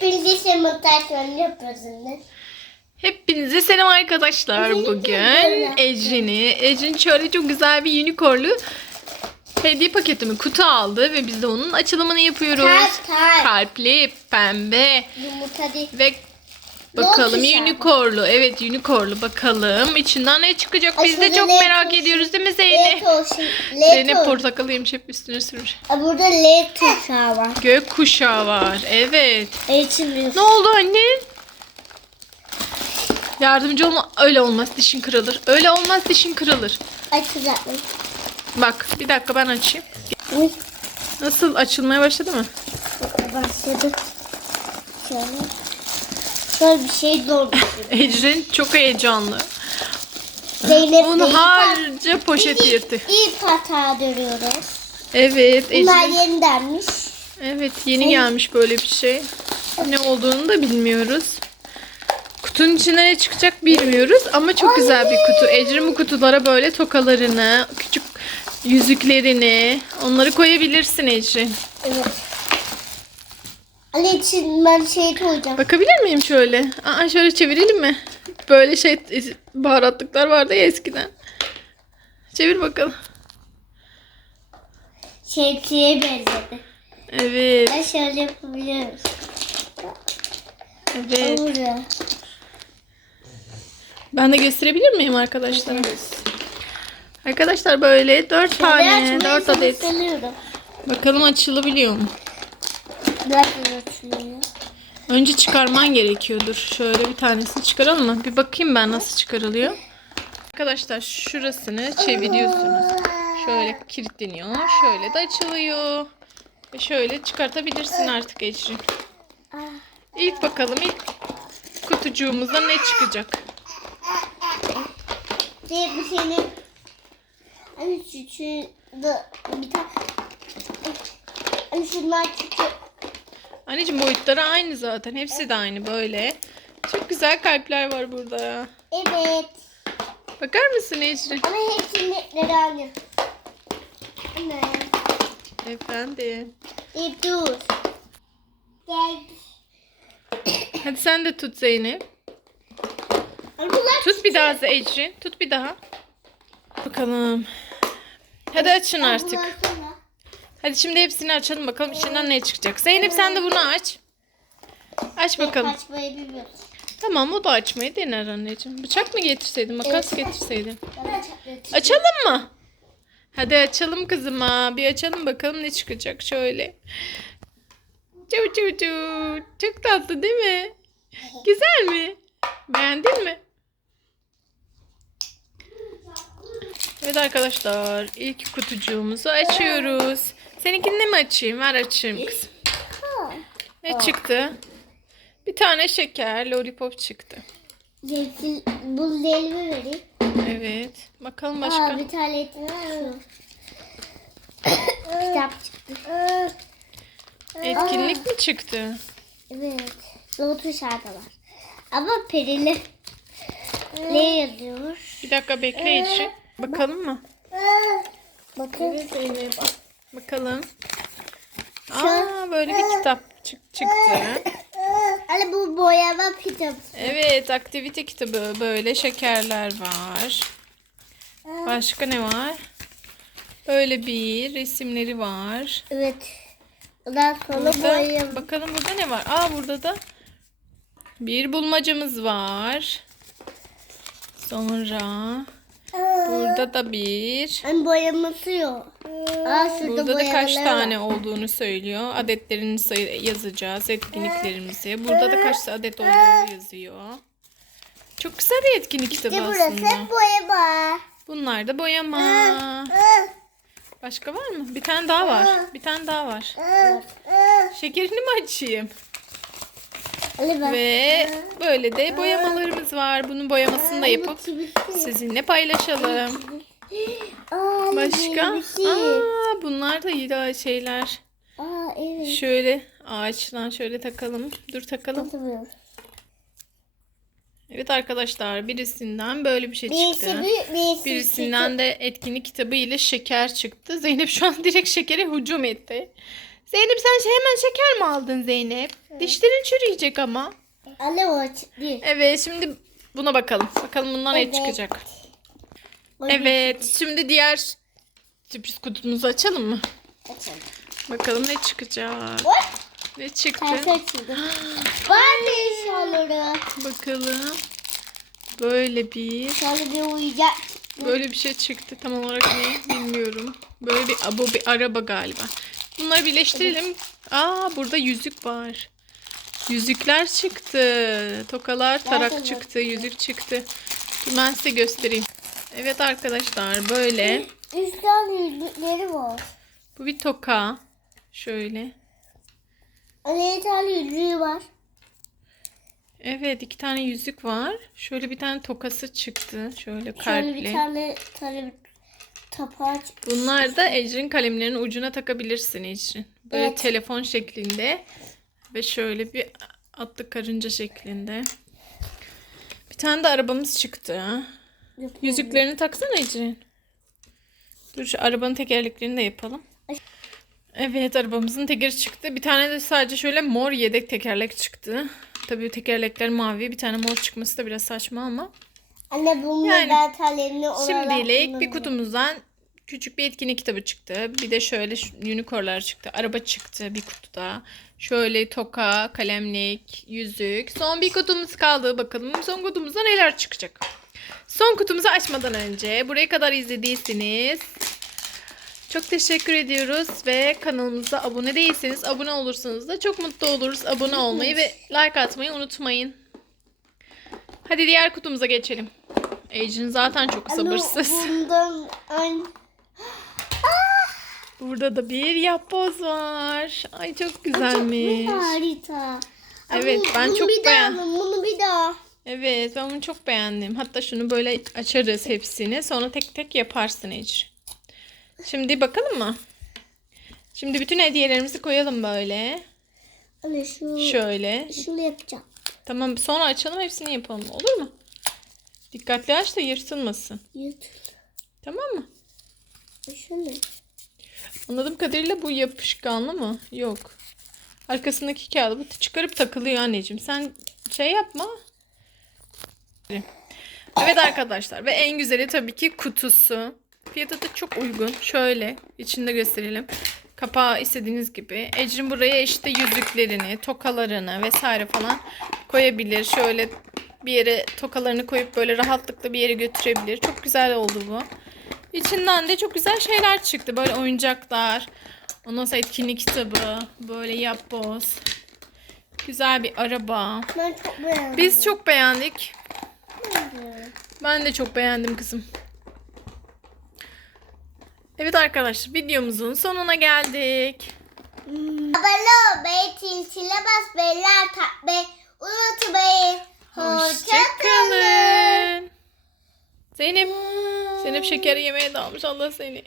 Hepinize yapıyoruz şimdi. Hepinize selam arkadaşlar. Bugün Ecrin'i, Ecrin şöyle çok güzel bir unicornlu hediye paketimi kutu aldı ve biz de onun açılımını yapıyoruz. Kalp, kalp. Kalpli, pembe Yumurta değil. ve bakalım Lotus unicornlu. Evet unicornlu bakalım içinden ne çıkacak biz de Aslında çok L merak olsun. ediyoruz değil mi Zeynep? Olsun. Zeynep portakalı yemiş hep üstüne sürmüş. Aa, Burada let tuşağı var. Gök kuşağı var. Evet. Ne oldu anne? Yardımcı olma. Öyle olmaz dişin kırılır. Öyle olmaz dişin kırılır. Açacak mı? Bak bir dakika ben açayım. Uy. Nasıl açılmaya başladı mı? Başladı. Şöyle. Şöyle bir şey doldu. Ecrin çok heyecanlı. Zeynep Onu de harca poşet yırttı. İlk hata dönüyoruz. Evet Bunlar Ecrin. yenidenmiş. Evet yeni gelmiş böyle bir şey. Ne olduğunu da bilmiyoruz. Kutunun içinde ne çıkacak bilmiyoruz ama çok güzel bir kutu. Ecrin bu kutulara böyle tokalarını, küçük yüzüklerini onları koyabilirsin Ecrin. Evet. Ali için ben şey koyacağım. Bakabilir miyim şöyle? Aa, şöyle çevirelim mi? Böyle şey baharatlıklar vardı ya eskiden. Çevir bakalım. Şemsiye benzedi. Evet, Ben şöyle yapabiliyoruz. evet. Buraya. Ben de gösterebilir miyim arkadaşlar? Arkadaşlar böyle dört tane, dört adet. Bakalım açılabiliyor mu? Önce çıkarman gerekiyordur. Şöyle bir tanesini çıkaralım mı? Bir bakayım ben nasıl çıkarılıyor. Arkadaşlar şurasını çeviriyorsunuz. Şöyle kilitleniyor. Şöyle de açılıyor. Ve şöyle çıkartabilirsin artık Ecrin. İlk bakalım ilk kutucuğumuzda ne çıkacak? Şey, bu senin Hani bir tane Hani şunlar küçük Anneciğim boyutları aynı zaten. Hepsi de aynı böyle. Çok güzel kalpler var burada. Evet. Bakar mısın Ecrin? Ama hepsinin netleri aynı. Anne. Efendim. Bir dur. Gel. Hadi sen de tut Zeynep. Bunlar Tut bir daha Ecrin. Tut bir daha. Bakalım. Hadi açın artık. bunlar sonra. Hadi şimdi hepsini açalım bakalım içinden ne çıkacak. Zeynep sen de bunu aç. Aç bakalım. Açmayı bilmiyorum. Tamam o da açmayı dener anneciğim. Bıçak mı getirseydin makas getirseydin. Açalım mı? Hadi açalım kızıma. Bir açalım bakalım ne çıkacak şöyle. Çu çu çu. Çok tatlı değil mi? Güzel mi? Beğendin mi? Evet arkadaşlar ilk kutucuğumuzu açıyoruz. Seninkini de mi açayım? Ver açayım kızım. Ne çıktı? Bir tane şeker, lollipop çıktı. Zeytin, bu zelimi vereyim. Evet. Bakalım başka. Aa, bir tane etim var. Kitap çıktı. Etkinlik mi çıktı? Evet. Lotus şarkı var. Ama perili. Ne yazıyor? Bir dakika bekle için. Bakalım mı? Bakın. Bakalım. Aa böyle bir kitap çık- çıktı. Hani bu boyama kitabı. Evet aktivite kitabı böyle şekerler var. Başka ne var? Böyle bir resimleri var. Evet. Ondan sonra Burada, boyama. bakalım burada ne var? Aa burada da bir bulmacamız var. Sonra burada da bir. Hani boyaması yok. Aa şurada Burada da kaç boyamaları tane var. olduğunu söylüyor. Adetlerini sayı yazacağız etkinliklerimizi. Burada da kaç adet olduğunu yazıyor. Çok güzel bir etkinlik kitabı İşte burası aslında. hep boyama. Bunlar da boyama. Başka var mı? Bir tane daha var. Bir tane daha var. Şekerini mi açayım? Ve böyle de boyamalarımız var. Bunun boyamasını da yapıp sizinle paylaşalım. Başka? şey. Aa, bunlar da daha şeyler. Şöyle ağaçtan şöyle takalım. Dur takalım. Evet arkadaşlar birisinden böyle bir şey Birisi çıktı. birisi Birisinden de etkinlik kitabı ile şeker çıktı. Zeynep şu an direkt şekere hücum etti. Zeynep sen şey hemen şeker mi aldın Zeynep? Dişlerin çürüyecek ama. Anne o çıktı. Evet şimdi buna bakalım. Bakalım bundan ne Evet. çıkacak. Evet şimdi diğer sürpriz kutumuzu açalım mı? Açalım. Bakalım ne çıkacak. What? Ne çıktı? Tersi açıldı. Barbie eşyaları. Bakalım. Böyle bir Şöyle bir uyuyacak. böyle bir şey çıktı. Tam olarak ne bilmiyorum. Böyle bir bu bir araba galiba. Bunları birleştirelim. Aa burada yüzük var. Yüzükler çıktı. Tokalar, tarak çıktı, yüzük çıktı. Dur Ben size göstereyim. Evet arkadaşlar böyle. Üç tane yüzükleri var. Bu bir toka. Şöyle. Bir tane yüzüğü var. Evet iki tane yüzük var. Şöyle bir tane tokası çıktı. Şöyle Şöyle bir kalpli. tane tane çıktı. Bunlar da Ecrin kalemlerinin ucuna takabilirsin Ecrin. Böyle Evet. telefon şeklinde ve şöyle bir atlı karınca şeklinde. Bir tane de arabamız çıktı. Yüzüklerini taksana Ecrin. Dur şu arabanın tekerleklerini de yapalım. Evet arabamızın tekeri çıktı. Bir tane de sadece şöyle mor yedek tekerlek çıktı. Tabii tekerlekler mavi. Bir tane mor çıkması da biraz saçma ama. Anne bunun Yani ben olarak Şimdilik bir kutumuzdan küçük bir etkinlik kitabı çıktı. Bir de şöyle unicornlar çıktı. Araba çıktı bir kutuda. Şöyle toka, kalemlik, yüzük. Son bir kutumuz kaldı. Bakalım son kutumuzda neler çıkacak. Son kutumuzu açmadan önce buraya kadar izlediyseniz çok teşekkür ediyoruz ve kanalımıza abone değilseniz abone olursanız da çok mutlu oluruz. Abone olmayı ve like atmayı unutmayın. Hadi diğer kutumuza geçelim. Ejin zaten çok sabırsız. Bundan. Burada da bir yapboz var. Ay çok Çok güzelmiş. harita. Evet, Bunu- ben bunu çok bir daha beğen- alın, Bunu bir daha. Evet ben bunu çok beğendim. Hatta şunu böyle açarız hepsini. Sonra tek tek yaparsın Ecrin. Şimdi bakalım mı? Şimdi bütün hediyelerimizi koyalım böyle. Anne şu, Şöyle. şunu yapacağım. Tamam sonra açalım hepsini yapalım. Olur mu? Dikkatli aç da yırtılmasın. Yut. Tamam mı? Şunu. Anladığım kadarıyla bu yapışkanlı mı? Yok. Arkasındaki kağıdı çıkarıp takılıyor anneciğim. Sen şey yapma. Evet arkadaşlar ve en güzeli tabii ki kutusu. Fiyatı da çok uygun. Şöyle içinde gösterelim. Kapağı istediğiniz gibi. Ecrin buraya işte yüzüklerini, tokalarını vesaire falan koyabilir. Şöyle bir yere tokalarını koyup böyle rahatlıkla bir yere götürebilir. Çok güzel oldu bu. İçinden de çok güzel şeyler çıktı. Böyle oyuncaklar. Ondan sonra etkinlik kitabı. Böyle yapboz. Güzel bir araba. Ben çok beğendim. Biz çok beğendik. Ben de çok beğendim kızım. Evet arkadaşlar videomuzun sonuna geldik. Abone olmayı, tilsile basmayı, like atmayı unutmayın. Hoşçakalın. Hoşçakalın. Zeynep. Zeynep şeker yemeye dalmış Allah seni.